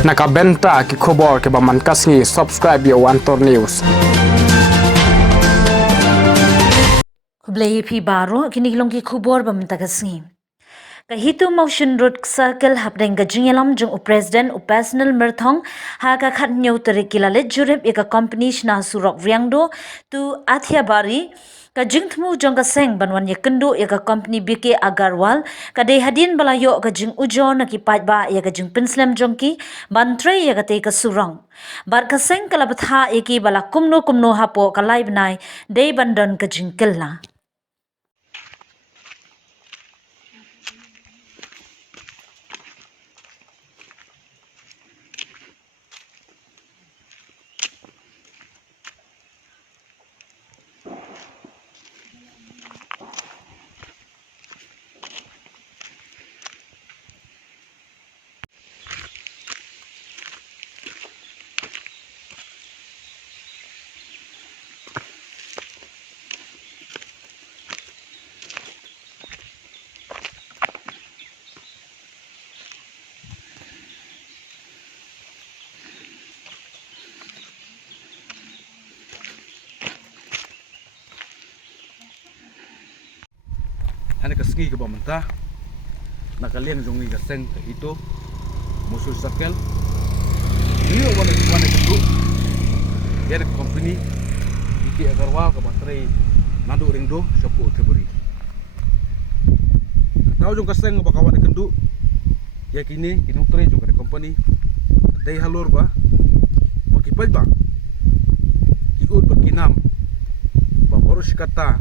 Nakabenta ki khobor ke baman kasngi subscribe yo Antor News. Kublai pi baro kini long ki khubor bamta kasngi. Kahitu motion road circle hapdeng gajingelam jung president personal merthong ha ka khat nyau tare kilale jurep eka company shna surok riangdo tu athia bari ka jingthmu jong ka seng banwan ye kendo eka company BK Agarwal ka de hadin balayo ka jing ujo na ki pat ba ye ka jing pinslam jong ki bantre ye ka te ka surang bar ka seng kala batha eki bala kumno hapo ka live nai de bandon ka jing kelna. Hanya kesengi ke bawah mentah, nak kalian jongi keseng ke itu, musuh circle. Dia warna kedua, dia ada company, BK Agarwal ke baterai, nado ringdo, siapa terberi. Tahu jong keseng apa kawan kendu, ya kini utrai jong ada company, day halur ba, bagi pajak, kiut berkinam, baru sikata,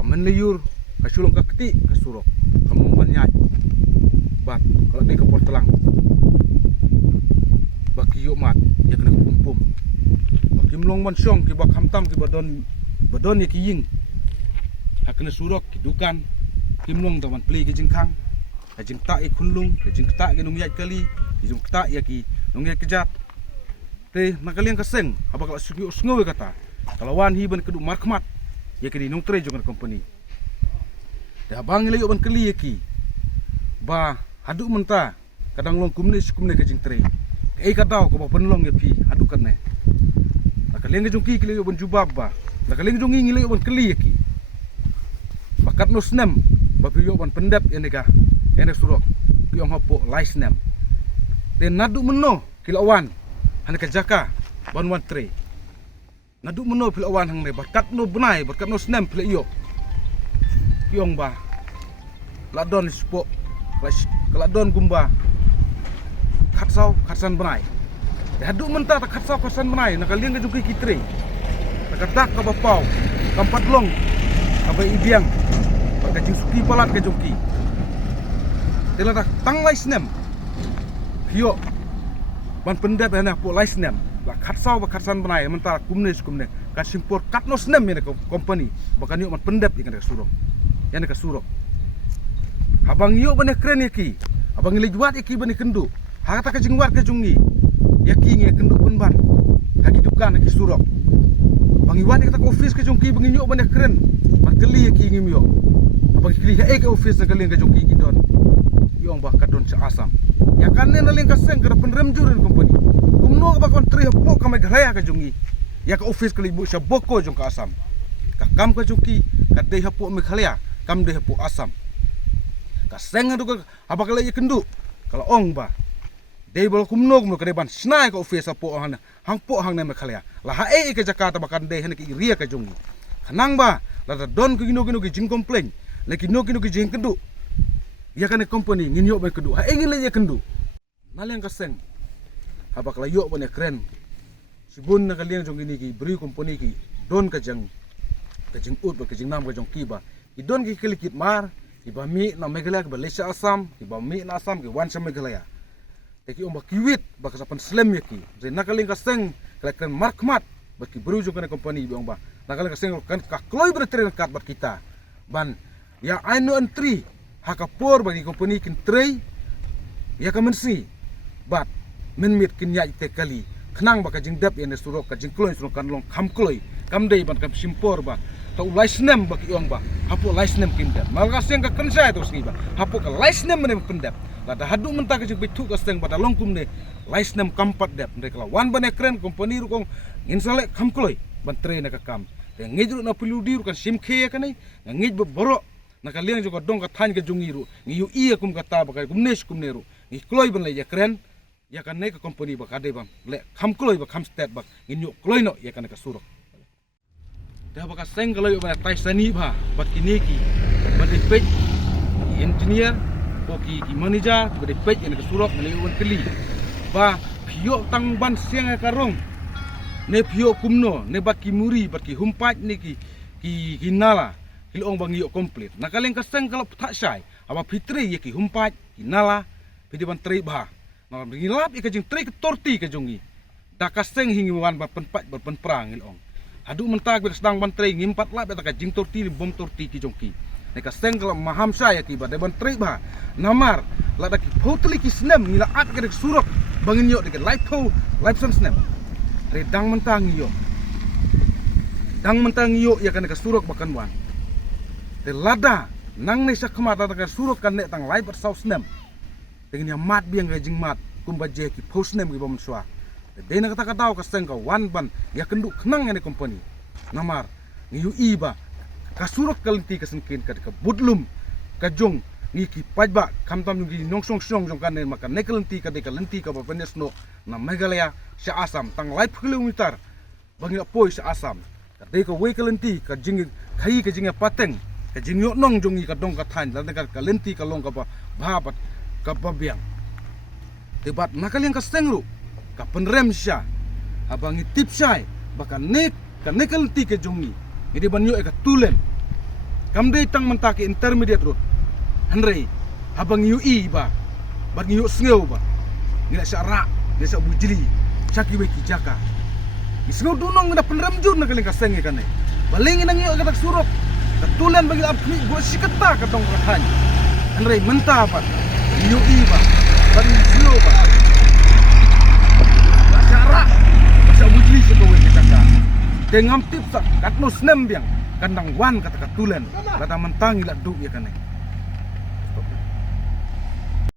menliur. Kasulong kakti kasurok kamu banyak bat kalau di kapor telang baki yomat ya kena kumpum baki mlong mansong ki bak hamtam ki badon ya ki ying hakna surok ki dukan ki mlong taman pli ki jingkang ka jingta i kunlung ka jingta ki nung yai kali ki jingta ya ki nung yai kejat te nakalian kaseng apa kalau sungai kata kalau wan hiban kedu markmat ya ki nung tre jongan company. Dah bang ilayo ban keli ki ba haduk menta kadang long kumne ke jing tre ei kadau ko ba penlong ya pi haduk kan ne nakalian ke jongki ilayo ban jubab ba nakalian jongi ilayo ban keli ki bakat no snem ba pi yo ban pendap ene ka ene surok pi ong hopo lai snem den naduk meno kilawan han ka jaka ban wan tre naduk meno pilawan hang ne bakat no benai bakat no snem pile yo Kiong ba ladon spok ladon gumba khatsan benai hadu menta tak khatsan benai nakalian ke jungki kitre tak ka bapau kampat long abai ibiang ka jingsuki palat ke jungki tela tak tang laisnem hio ban pendap hana po laisnem la khatsan benai menta kumne ka simpor katno snem ne company bakan yo man pendap ikan surong yang nak surok. Abang yo bane keren yaki. Abang lijuat yaki bane kendu. Hakata ka jingwat ka jungi. Yaki nge kendu pun ban. Haki dukan yaki surok. Abang iwat yaki tak office ka jungi bang yo bane keren. Makeli yaki ngim yo. Abang keli ha ka office ka kalian ka jungi kidon. Yo bah kadon sa asam. Ya kan ne naleng ka seng ka penrem jurin company. Kumno ka bakon tri hapok ka magraya ka jungi. Ya ka office kali bu sa boko jong ka asam. Ka kam ka jungi ka dei hapok magraya. Kam deh po asam kaseng adu apa kala ye kendu kalau ong ba dei bol kumno ka deban snai ka office po hang ne mekhalia la ha ke Jakarta bakan dei hane ki ria ka jongi kanang ba la don ki gino ki jing complain la ki no ki jing kendu ya kan company nginyo ba kendu ha ngin le ye kendu naleng kaseng apa kala yo bane keren sibun na kalian jongi ni ki beri company ki don ka jing ut ba ka jing nam ka jong ki ba idon ki kelikit mar ki bami na Meghalaya ki Malaysia Assam ki bami na Assam ki wan sa Meghalaya te ki omba kiwit ba kasapan slem yaki je nakaling kaseng kalakan markmat ba ki bru jo kana company bi omba nakaling kaseng kan ka kloi bertren kat bat kita ban ya aino entry hakapor bagi company kin trei ya kamensi bat menmit kin ya te kali khnang ba ka jingdap ene surok ka jingkloi surok kan long kham kloi kam dei ban kam simpor ba tau laisnem baki uang ba hapo laisnem kinda malgas yang ka kensa itu sini ba hapo ka laisnem mene pendap Lada hadu mentah ke jeng pitu ka steng pada longkum ne lais nem kampat dep mereka la wan bane kren company ru kong insale kamkloi ban tre na ka kam te ngejru na piludi ru kan simkhe ya kanai ngej boro na ka liang juga dong ka than ke jungiru ngiu iya kum kata ba kum nes kum neru ngi kloi ban le ya kren ya kan ne ka company ba kade bang le kamkloi ba kam stat ba nginyu kloi no ya kan ka surok dah baka seng kalau yo ba tai sani ba bat kiniki bat pej engineer Poki ki manager pada page yang kesurok melewan keli ba pio tang ban siang karong ne pio kumno ne baki muri baki humpat ni ki nala ki ong bang yo komplit na kaleng kaseng kalau tak sai apa fitri ye ki humpat ki nala pidi ban tri ba na ngilap i ka jing tri ke torti ke jongi da kaseng hingi wan ba penpat ber perang il ong adu mentag ber sedang ban tri ngimpat lap ta ka jing torti bom torti ki jongki Neka sengkel maham saya kibat deban triba namar lada ki totally ki snem ngila at ke surok bangin yo de life sen snem redang mentang yo ya kan ke surok bakan wan te lada nang ne sakmata ta surok kan ne tang life at south snem dengan ya mat biang gajing mat kumba je ki post snem ki bom swa de na kata kata ka sengkel wan ban ya kenduk kenang ne company namar ngiu iba kasurok kalenti kasengkin ka budlum kajong ngiki pajba kamtam ngi nongsong song jong kan maka nekalenti ka dekalenti ka bapenesno na Meghalaya sa Assam tang 5 kilometer bangin apoi sa Assam ka de ka we kalenti ka jing khai ka jing pateng ka jing yo nong jong ka dong ka than la ka kalenti ka long ka ba bhabat ka babiang debat nakaliang ka sengru ka penrem sya abang tip syai baka nek ka nekalenti ka jongi Jadi banyo eka tulen. Kamde tang mentaki intermediate road. Hanrei habang UI ba. Bang yu sngew ba. Ngila syara, desa bujili. Syaki we kijaka. Isngew dunong na penramjun na kaling kaseng kan ai. Balingin nang yu eka surok. Katulen bagi apni go sikata katong kahan. Hanrei menta ba. UI ba. Bang sngew ba. Syara. Desa bujili se we kijaka. Dengan tips kat no snem biang kandang wan kata katulen kata mentang ila du ya kan